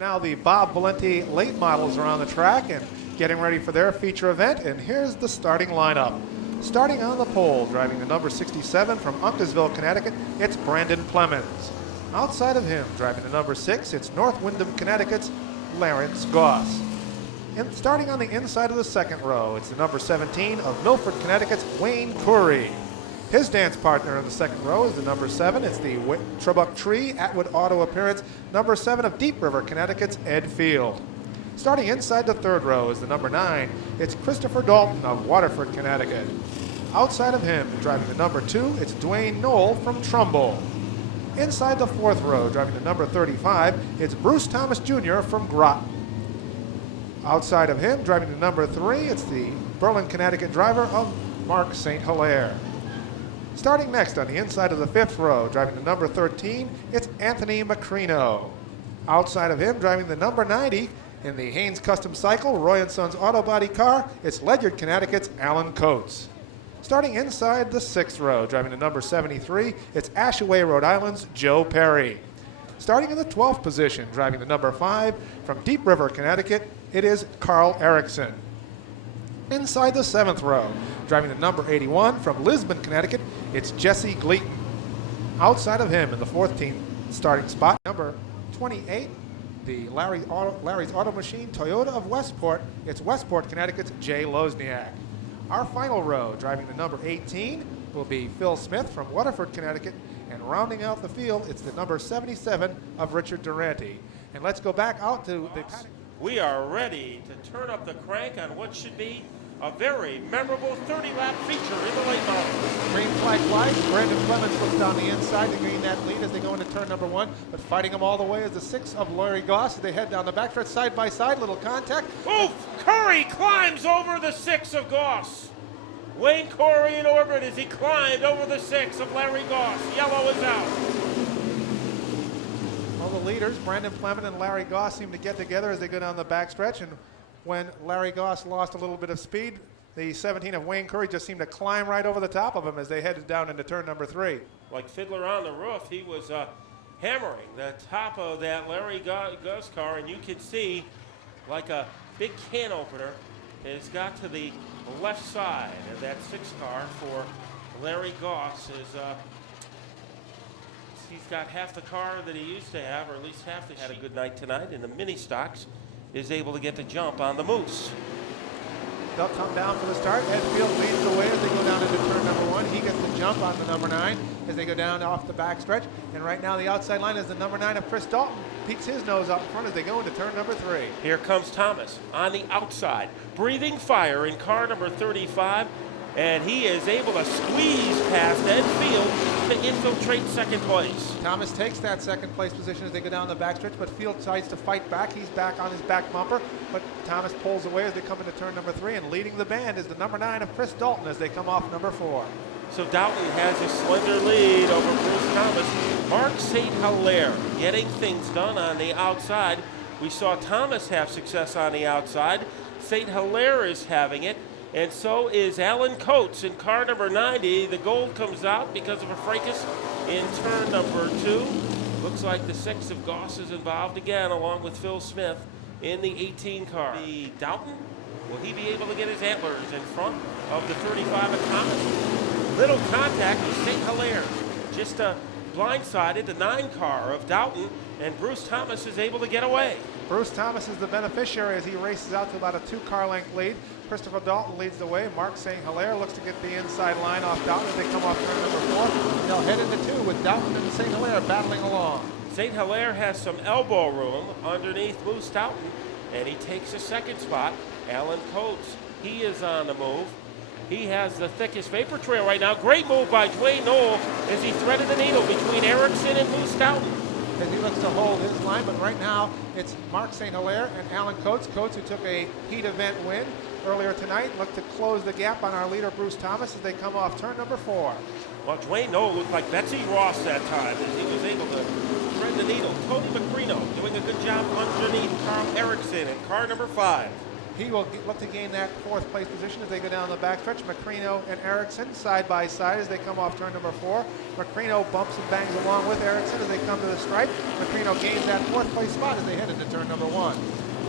Now the Bob Valenti late models are on the track and getting ready for their feature event, and here's the starting lineup. Starting on the pole, driving the number 67 from Uncasville, Connecticut, it's Brandon Clemens. Outside of him, driving the number 6, it's North Windham, Connecticut's Lawrence Goss. And starting on the inside of the second row, it's the number 17 of Milford, Connecticut's Wayne Curry. His dance partner in the second row is the number 7. It's the Trubbuck Tree Atwood Auto Appearance, number 7 of Deep River, Connecticut's Ed Field. Starting inside the third row is the number 9. It's Christopher Dalton of Waterford, Connecticut. Outside of him, driving the number 2, it's Dwayne Knoll from Trumbull. Inside the fourth row, driving the number 35, it's Bruce Thomas Jr. from Groton. Outside of him, driving the number 3, it's the Berlin, Connecticut driver of Mark St. Hilaire. Starting next on the inside of the fifth row, driving the number 13, it's Anthony Macrino. Outside of him, driving the number 90, in the Haynes Custom Cycle, Roy & Sons Auto Body car, it's Ledyard, Connecticut's Alan Coates. Starting inside the sixth row, driving the number 73, it's Ashaway, Rhode Island's Joe Perry. Starting in the 12th position, driving the number 5, from Deep River, Connecticut, it is Carl Erickson. Inside the 7th row, driving the number 81, from Lisbon, Connecticut, it's Jesse Gleaton. Outside of him in the 14th starting spot, number 28, the Larry's Auto Machine Toyota of Westport, it's Westport, Connecticut's Jay Lozniak. Our final row, driving the number 18, will be Phil Smith from Waterford, Connecticut, and rounding out the field, it's the number 77 of Richard Durante. And let's go back out to the... We are ready to turn up the crank on what should be a very memorable 30-lap feature in the late model. Green flag flies. Brandon Clemens looks down the inside to gain that lead as they go into turn number 1, but fighting them all the way is the 6 of Larry Goss as they head down the backstretch side by side, little contact. Oof! Curry climbs over the 6 of Goss. Wayne Curry in orbit as he climbed over the 6 of Larry Goss. Yellow is out. Well, the leaders, Brandon Clemens and Larry Goss, seem to get together as they go down the backstretch, and when Larry Goss lost a little bit of speed, the 17 of Wayne Curry just seemed to climb right over the top of him as they headed down into turn number 3. Like Fiddler on the Roof, he was hammering the top of that Larry Goss car, and you can see like a big can opener has got to the left side of that 6 car for Larry Goss. He's got half the car that he used to have, or at least half the. Had a good night tonight in the mini stocks. Is able to get the jump on the Moose. They'll come down for the start. Ed Field leads the way as they go down into turn number 1. He gets the jump on the number 9 as they go down off the backstretch. And right now the outside line is the number 9 of Chris Dalton. Peeks his nose up front as they go into turn number 3. Here comes Thomas on the outside, breathing fire in car number 35. And he is able to squeeze past Ed Field to infiltrate second place. Thomas takes that second place position as they go down the backstretch, but Field tries to fight back. He's back on his back bumper, but Thomas pulls away as they come into turn number 3, and leading the band is the number 9 of Chris Dalton as they come off number 4. So Dalton has a slender lead over Bruce Thomas. Mark St. Hilaire getting things done on the outside. We saw Thomas have success on the outside. St. Hilaire is having it. And so is Alan Coates in car number 90. The gold comes out because of a fracas in turn number 2. Looks like the 6 of Goss is involved again, along with Phil Smith in the 18 car. The Dalton, will he be able to get his antlers in front of the 35 of Thomas? Little contact with St. Hilaire. Just blindsided the 9 car of Dalton, and Bruce Thomas is able to get away. Bruce Thomas is the beneficiary as he races out to about a 2-car length lead. Christopher Dalton leads the way. Mark St. Hilaire looks to get the inside line off Dalton as they come off turn number 4. They'll head into 2 with Dalton and St. Hilaire battling along. St. Hilaire has some elbow room underneath Moose Dalton, and he takes a second spot. Alan Coates, he is on the move. He has the thickest vapor trail right now. Great move by Dwayne Knoll as he threaded the needle between Erickson and Moose Dalton. As he looks to hold his line, but right now it's Mark St. Hilaire and Alan Coates. Coates, who took a heat event win earlier tonight, looked to close the gap on our leader Bruce Thomas as they come off turn number 4. Well, Dwayne Knoll looked like Betsy Ross that time as he was able to thread the needle. Tony Macrino doing a good job underneath Carl Erickson in car number 5. He will look to gain that fourth place position as they go down the backstretch. Macrino and Erickson side by side as they come off turn number 4. Macrino bumps and bangs along with Erickson as they come to the stripe. Macrino gains that fourth place spot as they head into turn number 1.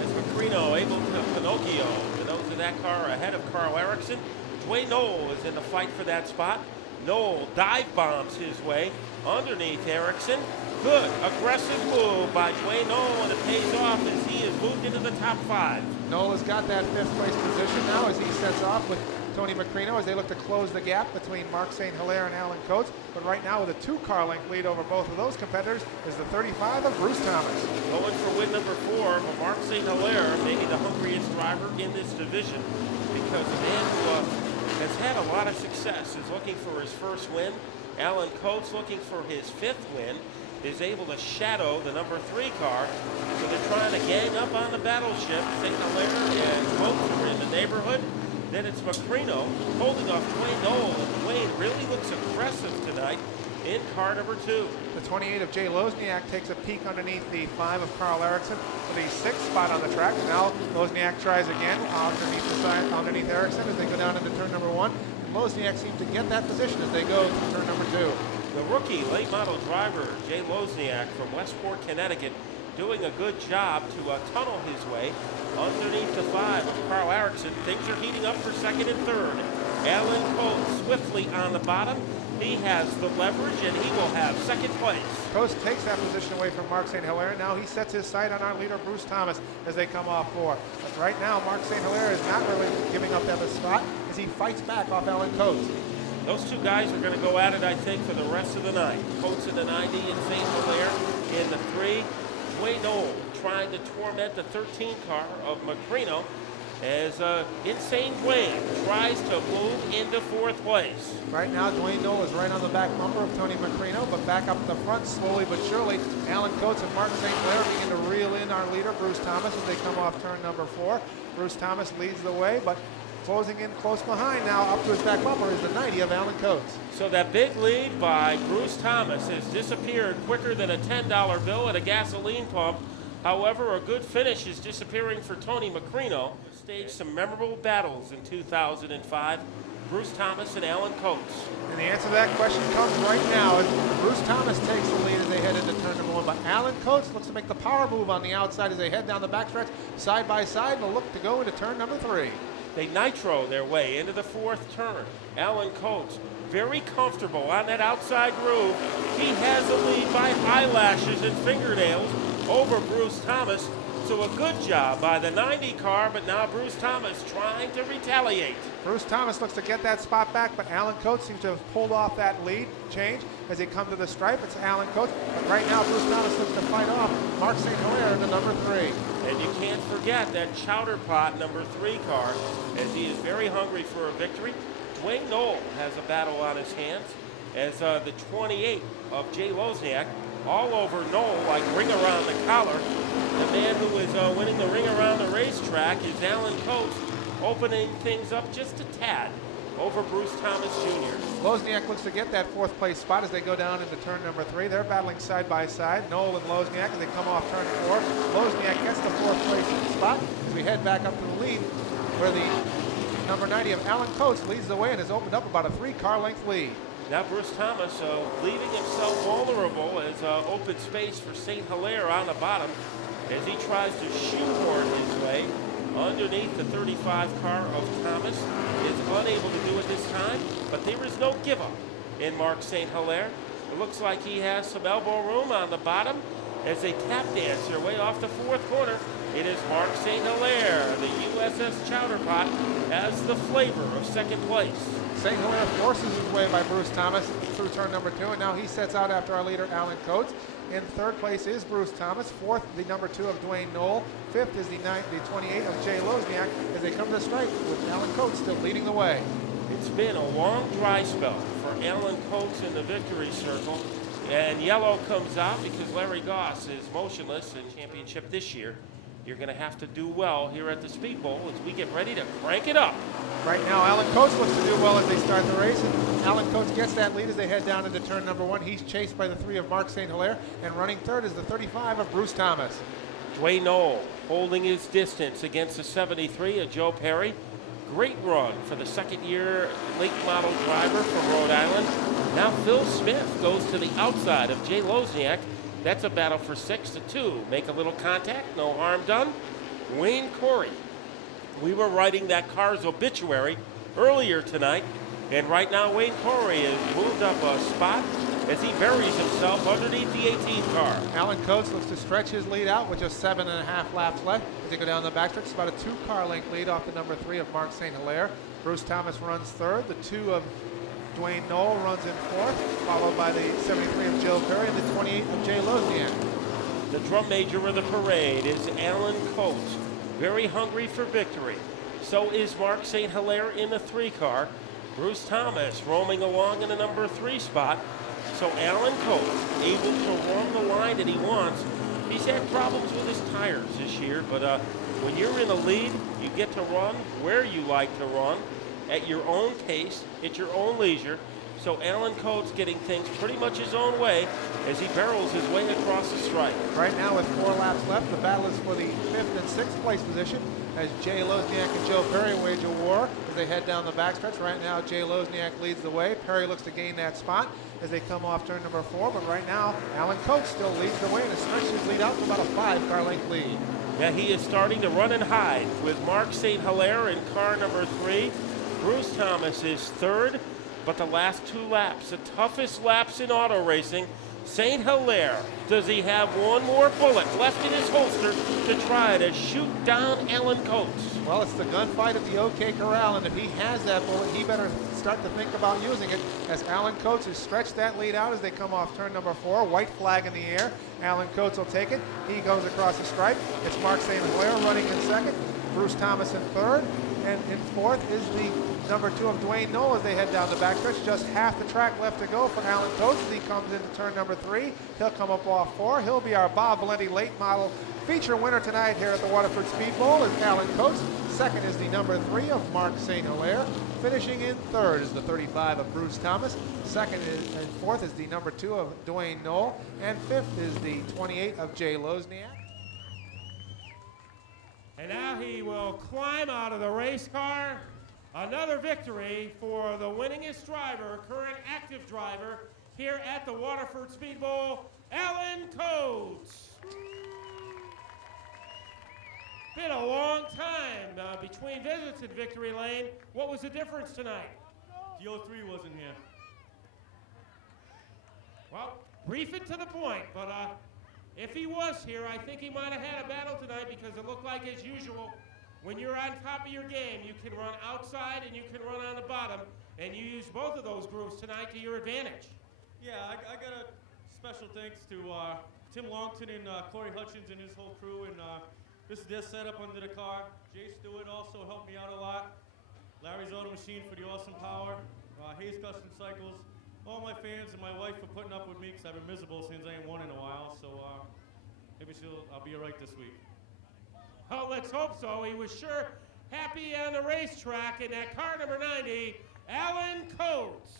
As Macrino able to Pinocchio, the nose of that car ahead of Carl Erickson. Dwayne Knoll is in the fight for that spot. Knoll dive bombs his way underneath Erickson. Good aggressive move by Dwayne Knoll, and it pays off as he is moved into the top 5. Knoll has got that fifth place position now as he sets off with Tony Macrino as they look to close the gap between Mark St. Hilaire and Alan Coates. But right now with a 2-car length lead over both of those competitors is the 35 of Bruce Thomas. Going for win number 4, but Mark St. Hilaire, maybe the hungriest driver in this division, because a man who has had a lot of success is looking for his first win. Alan Coates looking for his 5th win, is able to shadow the number 3 car. So they're trying to gang up on the battleship. St. Hilaire and Coates are in the neighborhood. Then it's Macrino holding off Dwayne Knoll, and Dwayne really looks aggressive tonight in car number 2. The 28 of Jay Lozniak takes a peek underneath the 5 of Carl Erickson for the 6th spot on the track. Now Lozniak tries again underneath the side, underneath Erickson as they go down into turn number 1. And Lozniak seems to get that position as they go to turn number 2. The rookie late model driver, Jay Lozniak from Westport, Connecticut, doing a good job to tunnel his way underneath the 5 of Carl Erickson. Things are heating up for 2nd and 3rd. Alan Coates swiftly on the bottom. He has the leverage, and he will have 2nd place. Coates takes that position away from Mark St. Hilaire. Now he sets his sight on our leader, Bruce Thomas, as they come off 4. But right now, Mark St. Hilaire is not really giving up that spot as he fights back off Alan Coates. Those two guys are going to go at it, I think, for the rest of the night. Coates in the 90 and St. Hilaire in the 3. Dwayne Knoll trying to torment the 13 car of Macrino as Insane Dwayne tries to move into 4th place. Right now, Dwayne Knoll is right on the back bumper of Tony Macrino, but back up the front slowly but surely. Alan Coates and Mark St. Hilaire begin to reel in our leader, Bruce Thomas, as they come off turn number 4. Bruce Thomas leads the way, but closing in close behind now up to his back bumper is the 90 of Alan Coates. So that big lead by Bruce Thomas has disappeared quicker than a $10 bill at a gasoline pump. However, a good finish is disappearing for Tony Macrino. Staged some memorable battles in 2005. Bruce Thomas and Alan Coates. And the answer to that question comes right now as Bruce Thomas takes the lead as they head into turn number 1. But Alan Coates looks to make the power move on the outside as they head down the backstretch side by side and will look to go into turn number 3. They nitro their way into the 4th turn. Alan Coates, very comfortable on that outside groove. He has a lead by eyelashes and fingernails over Bruce Thomas. So a good job by the 90 car, but now Bruce Thomas trying to retaliate. Bruce Thomas looks to get that spot back, but Alan Coates seems to have pulled off that lead change as they come to the stripe. It's Alan Coates, but right now Bruce Thomas looks to fight off Mark St. Hilaire in the number 3. And you can't forget that chowder pot number 3 car, as he is very hungry for a victory. Dwayne Knoll has a battle on his hands as the 28 of Jay Lozniak all over Knoll like ring around the collar. The man who is winning the ring around the racetrack is Alan Coates, opening things up just a tad over Bruce Thomas Jr. Lozniak looks to get that 4th place spot as they go down into turn number 3. They're battling side by side, Knoll and Lozniak as they come off turn 4. Lozniak gets the 4th place spot as we head back up to the lead where the number 90 of Alan Coates leads the way and has opened up about a 3-car length lead. Now Bruce Thomas leaving himself vulnerable as open space for St. Hilaire on the bottom as he tries to shoehorn his way underneath the 35 car of Thomas. Is unable to do it this time, but there is no give up in Mark St. Hilaire. It looks like he has some elbow room on the bottom as they tap dance their way off the 4th corner. It is Mark St. Hilaire. The USS Chowder Pot has the flavor of 2nd place. St. Hilaire forces his way by Bruce Thomas through turn number 2, and now he sets out after our leader, Alan Coates. In 3rd place is Bruce Thomas. 4th, the number 2 of Dwayne Knoll. 5th is the 28 of Jay Lozniak as they come to the stripe with Alan Coates still leading the way. It's been a long dry spell for Alan Coates in the victory circle, and yellow comes out because Larry Goss is motionless in championship this year. You're going to have to do well here at the Speedbowl as we get ready to crank it up. Right now, Alan Coates looks to do well as they start the race, and Alan Coates gets that lead as they head down into turn number 1. He's chased by the 3 of Mark St. Hilaire, and running 3rd is the 35 of Bruce Thomas. Dwayne Knoll holding his distance against the 73 of Joe Perry. Great run for the second-year late model driver from Rhode Island. Now Phil Smith goes to the outside of Jay Lozniak. That's a battle for 6-2. Make a little contact, no harm done. Wayne Corey. We were writing that car's obituary earlier tonight, and right now Wayne Corey has moved up a spot as he buries himself underneath the 18 car. Alan Coates looks to stretch his lead out with just 7.5 laps left as they go down the backstretch. It's about a 2-car length lead off the number 3 of Mark St. Hilaire. Bruce Thomas runs third. The 2 of Dwayne Knoll runs in fourth, followed by the 73 of Joe Perry and the 28 of Jay Lozniak. The drum major of the parade is Alan Coates, very hungry for victory. So is Mark St. Hilaire in the 3 car. Bruce Thomas roaming along in the number 3 spot. So Alan Coates able to run the line that he wants. He's had problems with his tires this year, but when you're in the lead, you get to run where you like to run, at your own pace, at your own leisure. So Alan Coates getting things pretty much his own way as he barrels his way across the stripe. Right now with 4 laps left, the battle is for the 5th and 6th place position as Jay Lozniak and Joe Perry wage a war as they head down the backstretch. Right now, Jay Lozniak leads the way. Perry looks to gain that spot as they come off turn number 4, but right now, Alan Coates still leads the way and has stretched his lead out to about a 5-car length lead. Yeah, he is starting to run and hide with Mark St. Hilaire in car number 3. Bruce Thomas is third, but the last 2 laps, the toughest laps in auto racing. St. Hilaire, does he have one more bullet left in his holster to try to shoot down Alan Coates? Well, it's the gunfight at the OK Corral, and if he has that bullet, he better start to think about using it as Alan Coates has stretched that lead out as they come off turn number 4. White flag in the air. Alan Coates will take it. He goes across the stripe. It's Mark St. Hilaire running in second. Bruce Thomas in third. And in fourth is the number 2 of Dwayne Knoll as they head down the backstretch. Just half the track left to go for Alan Coates as he comes into turn number 3. He'll come up off 4. He'll be our Bob Valenti late model feature winner tonight here at the Waterford Speedbowl is Alan Coates. Second is the number 3 of Mark St. Hilaire. Finishing in third is the 35 of Bruce Thomas. Second and fourth is the number 2 of Dwayne Knoll. And fifth is the 28 of Jay Lozniak. And now he will climb out of the race car. Another victory for the winningest driver, current active driver, here at the Waterford Speedbowl, Alan Coates. Been a long time between visits in Victory Lane. What was the difference tonight? The 03 wasn't here. Well, brief and to the point, but if he was here, I think he might have had a battle tonight because it looked like, as usual, when you're on top of your game, you can run outside and you can run on the bottom, and you use both of those grooves tonight to your advantage. Yeah, I got a special thanks to Tim Longton and Corey Hutchins and his whole crew, and this is their setup under the car. Jay Stewart also helped me out a lot. Larry's Auto Machine for the awesome power. Hayes Custom Cycles. All my fans and my wife for putting up with me because I've been miserable since I ain't won in a while. So maybe I'll be all right this week. Oh, let's hope so. He was sure happy on the racetrack in that car number 90, Alan Coates.